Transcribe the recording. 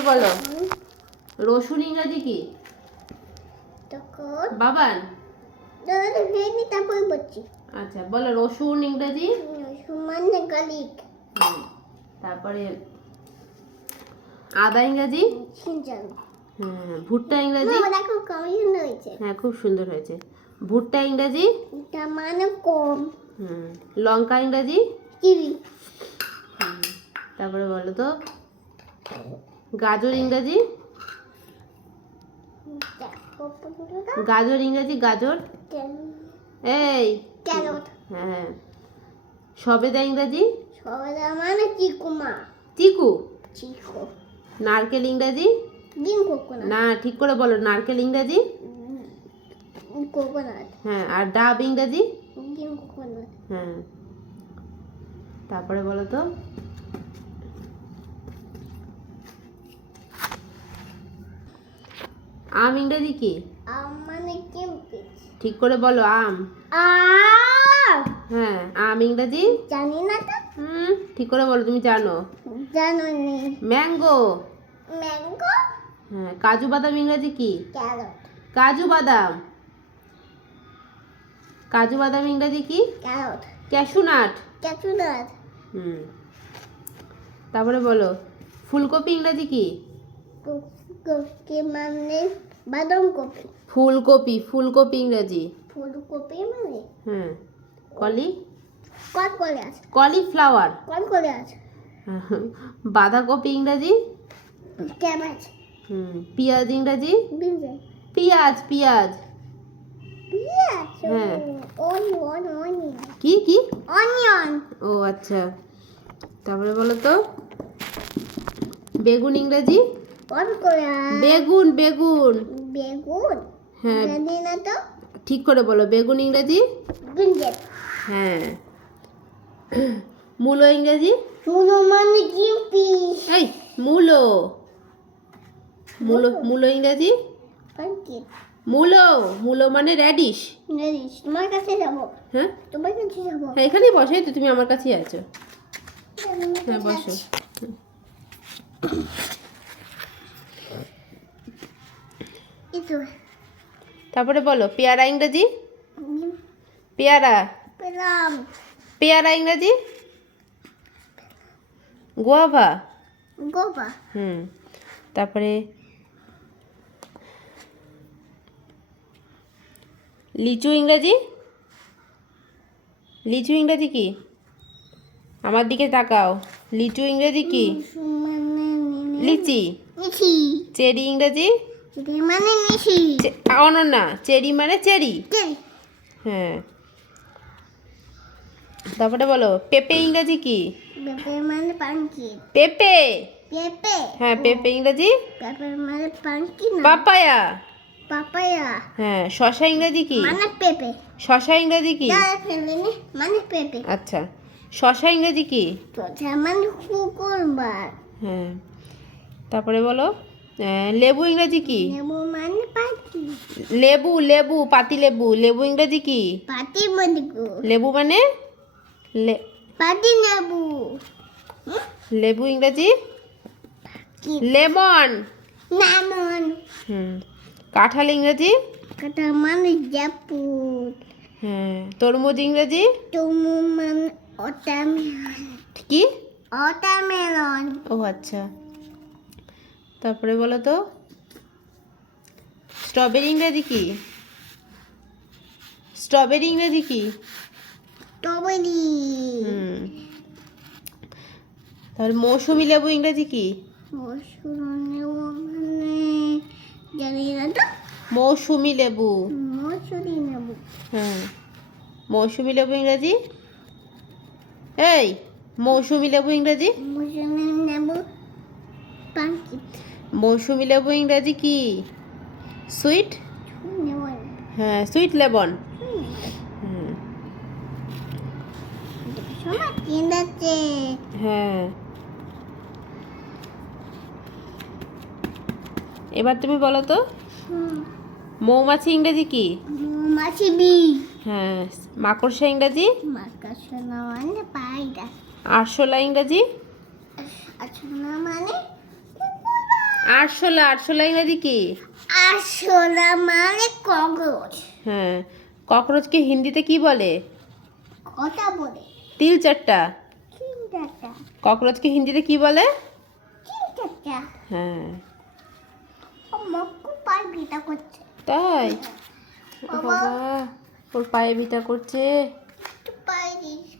তারপরে বলো রসুন ইংরাজি কি? বাবান। তারপরে বলছি। আচ্ছা বলো রসুন ইংরাজি। মানে গার্লিক। তারপরে আদা ইংরাজি। হ্যাঁ ভুট্টা ইংরাজি। দেখো কেমন সুন্দর হয়েছে। হ্যাঁ খুব সুন্দর হয়েছে। ভুট্টা ইংরাজি। এটা মানে কম। লঙ্কা ইংরাজি। চিলি। তারপরে বলো তো গাজর ইংরাজি। গাজর ইংরাজি গাজর। এই ক্যারট। হ্যাঁ সবেদা ইংরাজি। সবেদা মানে চিকুমা। চিকু। চিকু। নারকেল ইংরাজি। Green coconut. না ঠিক করে বলো নারকেল ইংরাজি। কোকোনাট। হ্যাঁ আর ডাব ইংরাজি। Green coconut. হ্যাঁ তারপরে বলো তো আম ইংরাজি কি? আম মানে কিমপিচ। ঠিক করে বলো আম। আম। হ্যাঁ আম ইংরাজি। জানি না তো। ঠিক করে বলো তুমি জানো। জানো নি। ম্যাঙ্গো। ম্যাঙ্গো। হ্যাঁ কাজু বাদাম ইংরাজি কি? ক্যারট। কাজু বাদাম। কাজু বাদাম ইংরাজি কি? ক্যারট। Cashew nut. ক্যাচুনাট। তারপরে বলো ফুলকপি ইংরাজি কি? কপি মানে বাদাম কপি। ফুলকপি ফুলকপি ইংরাজি। ফুলকপি মানে হ্যাঁ কলি। কত করে আছে? কলিফ্লাওয়ার। কত করে আছে? বাঁধাকপি ইংরাজি। ক্যাবেজ। পেঁয়াজ ইংরাজি। বিনস। পেঁয়াজ পেঁয়াজ। পেঁয়াজ। হ্যাঁ। Onion onion. কি কি? অনিয়ন। ও আচ্ছা তারপরে বলো তো বেগুন ইংরাজি। কত করে আছে? বেগুন বেগুন। বেগুন। হ্যাঁ জানি না তো। ঠিক করে বলো বেগুন ইংরাজি। বিনস। হ্যাঁ মূলো ইংরাজি। মূলো মানে কিমপিচ। এই মূলো মূলো মূলো ইংরাজি। পাঙ্কিন। মূলো মূলো মানে র্যাডিশ। রেডিশ। তোমার কাছে যাবো। হ্যাঁ তোমার কাছে যাবো। হ্যাঁ এখানেই বসাই তো তুমি আমার কাছেই আছো। হ্যাঁ বসো। এটা তারপরে বলো পেয়ারা ইংরাজি। পেয়ারা। পেলাম। পেয়ারা ইংরাজি। গোয়াভা। গোবা। তারপরে লিচু ইংরাজি। লিচু ইংরাজি কি? আমার দিকে তাকাও। লিচু ইংরাজি কি? মানে লিচি। নিশি। চেরি ইংরাজি। চেরি মানে নিশি। অনন্যা চেরি মানে চেরি। চেরি। হ্যাঁ তারপরে বলো পেঁপে ইংরাজি কি? পেঁপে মানে পাঙ্কিন। পেঁপে। পেঁপে। হ্যাঁ পেঁপে ইংরাজি। পেঁপে মানে পাঙ্কিন। পাপায়া। পাপায়া। হ্যাঁ শসা ইংরাজি কি? মানে পেঁপে। শসা ইংরাজি কি? মানে পেঁপে। আচ্ছা শসা ইংরাজি কি? মানে কুকুরবার। হ্যাঁ তারপরে বলো লেবু ইংরাজি কি? লেবু মানে পাতি। লেবু লেবু পাতি লেবু। লেবু ইংরাজি কি? পাতি মধু। লেবু মানে পাতি লেবু। লেবু ইংরাজি কি? লেমন। লেমন। কাঁঠাল ইংরাজি। কাটা মানে জাপুত। হ্যাঁ তরমুজ ইংরাজি। তুমু মানে ওয়াটারমেলন। কি? ওয়াটারমেলন। ও আচ্ছা তারপরে বলো তো স্ট্রবেরি ইংরাজি কি? স্ট্রবেরি ইংরাজি কি? স্ট্রবেরি। তাহলে মৌসুমী লেবু ইংরাজি কি? মৌসুমী মানে জানি না তো। মৌসুমী লেবু। মৌসুমী লেবু। হ্যাঁ মৌসুমী লেবু ইংরাজি। এই মৌসুমী লেবু ইংরাজি। মৌসুমী লেবু পাঙ্কিন। মৌসুমী লেবু ইংরাজি কি? সুইট। হ্যাঁ সুইট লেবন। সময় কিনতে। হ্যাঁ এবার তুমি বলো তো মৌমাছি ইংরাজি কি? মৌমাছি বি। হ্যাঁ মাকড়সা ইংরাজি। মাকড়সা মানে পায়রা। আরশোলা ইংরাজি। আরশোলা মানে কুকুরবার। আরশোলা, আরশোলা ইংরেজি কি? আরশোলা মানে ককরোচ। হ্যাঁ, ককরোচকে হিন্দিতে কি বলে? কথা বলে। তিল চারটা। চিন্তাটা ককরোচকে হিন্দিতে কি বলে? চিন্তাটা হ্যাঁ। ও মক্কু পার ভিটা করছে। তাই? ও বাবা। বাবা, ওর পায়ে বিটা করছে। একটু পায়ে দিস।